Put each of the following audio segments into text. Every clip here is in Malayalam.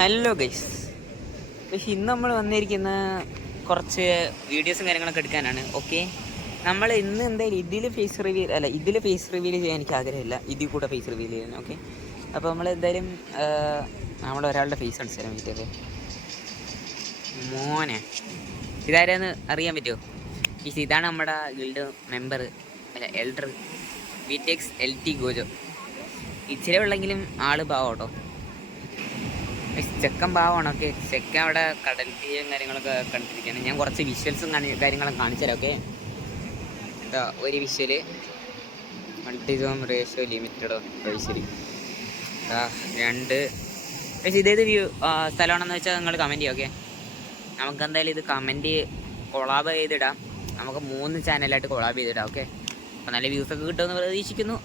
Hello guys. പക്ഷേ ഇന്ന് നമ്മൾ വന്നിരിക്കുന്ന കുറച്ച് വീഡിയോസും കാര്യങ്ങളൊക്കെ എടുക്കാനാണ്. ഓക്കെ, നമ്മൾ ഇന്ന് എന്തായാലും ഇതിൽ ഫേസ് റിവീൽ ചെയ്യാൻ എനിക്ക് ആഗ്രഹമില്ല, ഇതിൽ കൂടെ ഫേസ് റിവീൽ ചെയ്യാൻ. ഓക്കെ, അപ്പോൾ നമ്മൾ എന്തായാലും നമ്മുടെ ഒരാളുടെ ഫേസ് കാണിച്ചു തരാൻ പറ്റുമോ? മോനെ ഇതാരെന്ന് അറിയാൻ പറ്റുമോ? ഇതാണ് നമ്മുടെ ഗിൽഡ് മെമ്പർ, എൽഡർ വിടെക്സ് LT ഗോജോ. ഇച്ചിരി ഉള്ളെങ്കിലും ആള് പാവം കേട്ടോ, ചെക്കൻ പാവമാണ്. ഓക്കെ, ചെക്കൻ അവിടെ കടൽ തീയും കാര്യങ്ങളൊക്കെ കണ്ടിരിക്കുകയാണ്. ഞാൻ കുറച്ച് വിഷ്വൽസും കാര്യങ്ങളും കാണിച്ചു തരാം. ഓക്കെ, എന്താ ഒരു വിഷ്വല് മൾട്ടിസോം റേഷ്യോ ലിമിറ്റഡോ ശരി. രണ്ട് ഇതേത് സ്ഥലമാണെന്ന് വെച്ചാൽ നിങ്ങൾ കമൻറ്റ് ചെയ്യുക. ഓക്കെ, നമുക്ക് എന്തായാലും ഇത് കമൻറ്റ് കൊളാബ് ചെയ്തിടാം. നമുക്ക് 3 ചാനലായിട്ട് കൊളാബ് ചെയ്തിടാം. ഓക്കെ, അപ്പോൾ നല്ല വ്യൂസൊക്കെ കിട്ടുമെന്ന് പ്രതീക്ഷിക്കുന്നു.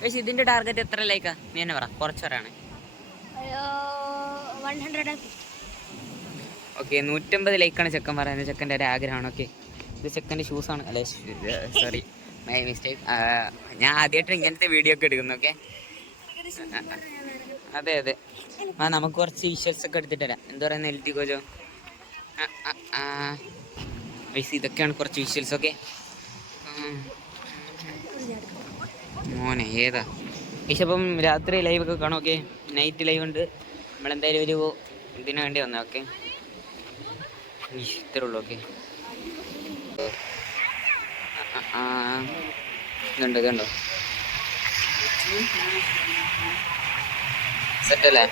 പക്ഷേ ഇതിൻ്റെ ടാർഗറ്റ് എത്ര ലൈക്കാ നീ തന്നെ പറ, കുറച്ച് പറയാണ്. ഓക്കെ, 150 ലൈക്കാണ് ചെക്കൻ പറയുന്നത്. ചെക്കൻ്റെ ഒരു ആഗ്രഹമാണ്. ഓക്കെ, ഇത് ചെക്കൻ്റെ ഷൂസാണ്. അല്ലേ, സോറി, മൈ മിസ്റ്റേക്ക്. ഞാൻ ആദ്യമായിട്ട് ഇങ്ങനത്തെ വീഡിയോ ഒക്കെ എടുക്കുന്നു. ഓക്കെ, അതെ അതെ. നമുക്ക് കുറച്ച് വിഷ്വൽസ് ഒക്കെ എടുത്തിട്ട് തരാം. എന്താ പറയുന്നത് LT ഗോജോ? ഇതൊക്കെയാണ് കുറച്ച് വിഷ്വൽസ്. ഓക്കെ മോനെ ഏതാ ഇപ്പം രാത്രി ലൈവൊക്കെ കാണും. ഓക്കെ, നൈറ്റ് ലൈവ് ഉണ്ട്. നമ്മളെന്തായാലും ഒരു ഇതിനു വേണ്ടി വന്നേ. ഓക്കെ, ഇത്രേ ഉള്ളൂ. ഓക്കെ, ഇതുണ്ടോ സെറ്റല്ലേ?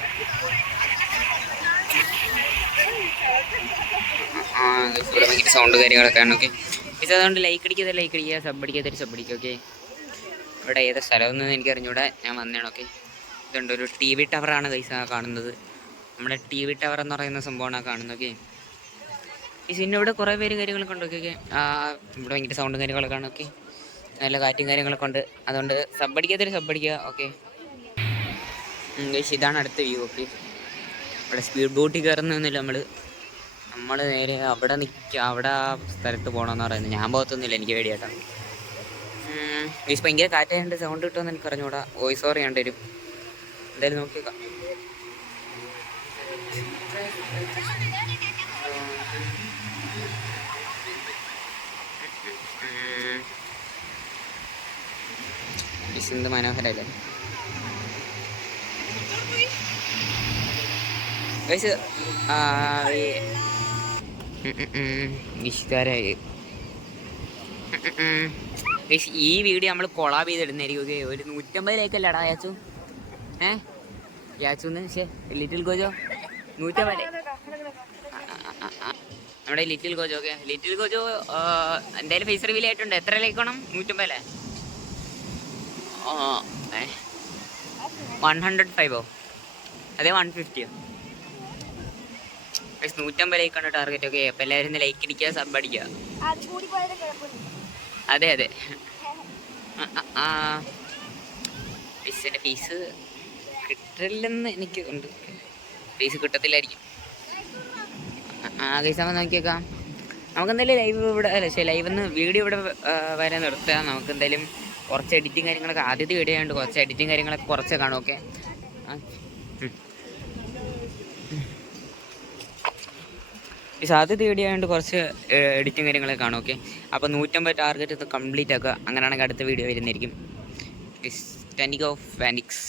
ഇവിടെ ഭയങ്കര സൗണ്ട് കാര്യങ്ങളൊക്കെ ആണ്. ഓക്കെ, ഇത് അതുകൊണ്ട് ലൈക്ക് അടിക്കുക, സബ് അടിക്കുക. ഓക്കെ, ഇവിടെ ഏതാ സ്ഥലമൊന്നും എനിക്ക് അറിഞ്ഞൂടെ, ഞാൻ വന്നതാണ്. ഓക്കെ, ഇതുണ്ട് ഒരു TV ടവറാണ് ഗൈസ് കാണുന്നത്. നമ്മുടെ TV ടവർ എന്ന് പറയുന്ന സംഭവമാണ് കാണുന്നത്. ഓക്കെ, ഇവിടെ കുറേ പേര് കാര്യങ്ങളൊക്കെ ഉണ്ട്. ഓക്കെ, ഇവിടെ ഭയങ്കര സൗണ്ടും കാര്യങ്ങളൊക്കെ ആണ്. ഓക്കെ, നല്ല കാറ്റും കാര്യങ്ങളൊക്കെ ഉണ്ട്. അതുകൊണ്ട് സബ് അടിക്കുക. ഓക്കെ ഗൈസ്, ഇതാണ് അടുത്ത വ്യൂ. ഓക്കെ, ഇവിടെ സ്പീഡ് ബോട്ടിൽ കയറുന്നൊന്നുമില്ല. നമ്മൾ നേരെ അവിടെ അവിടെ ആ സ്ഥലത്ത് പോകണമെന്ന് പറയുന്നത്. ഞാൻ പോകത്തൊന്നുമില്ല, എനിക്ക് പേടിയായിട്ടാണ്. ഗൈസ്, ഭയങ്കര കാറ്റായതുകൊണ്ട് സൗണ്ട് കിട്ടുമെന്ന് എനിക്ക് അറിഞ്ഞൂടാ. വോയിസ് ഓവർ ചെയ്യേണ്ടി വരും. എന്തായാലും നോക്കിയേക്കാം. എന്ത് മനോഹരല്ലേ ഗൈസ്. ഈ വീഡിയോ നമ്മൾ കൊളാബ് ചെയ്തിടുന്നായിരിക്കും. ഒരു 150 ലൈക്കല്ലടാ യാച്ചു? യാച്ചുന്ന് ലിറ്റിൽ ഗോജോ 150 നമ്മുടെ little Gojo. Okay, little Gojo എന്തായാലും ഫേസ് റിവീൽ ആയിട്ടുണ്ട്. എത്ര ലൈക്ക് വേണം? 150 അല്ലേ? 105ഓ അതെ 150ഓ? 150 ലൈക്കാണ് ടാർഗറ്റ്. ഓക്കെ, അപ്പം എല്ലാവരും ലൈക്ക് അടിക്കുക, സബ് അടിക്കുക. അതെ ഫീസിൻ്റെ ഫീസ് കിട്ടില്ലെന്ന് എനിക്ക് ഉണ്ട്. ഫീസ് കിട്ടത്തില്ലായിരിക്കും. കേസാകുമ്പോൾ നോക്കിയേക്കാം. നമുക്കെന്തായാലും ലൈവ് ഇവിടെ ലൈവെന്ന് വീഡിയോ ഇവിടെ വരെ നിർത്തുക. നമുക്കെന്തായാലും കുറച്ച് എഡിറ്റിങ് കാര്യങ്ങളൊക്കെ ആദ്യത്തെ വീഡിയോ ആയതുകൊണ്ട് കുറച്ച് എഡിറ്റിങ് കാര്യങ്ങളൊക്കെ കുറച്ച് കാണും. ഓക്കെ, ആദ്യത്തെ വീഡിയോ ആയതുകൊണ്ട് കുറച്ച് എഡിറ്റിങ് കാര്യങ്ങളൊക്കെ കാണും. ഓക്കെ, അപ്പോൾ 150 ടാർഗറ്റ് ഇത് കംപ്ലീറ്റ് ആക്കുക. അങ്ങനെയാണെങ്കിൽ അടുത്ത വീഡിയോ വരുന്നതായിരിക്കും. 20 ഓഫ് ഫാനിക്സ്.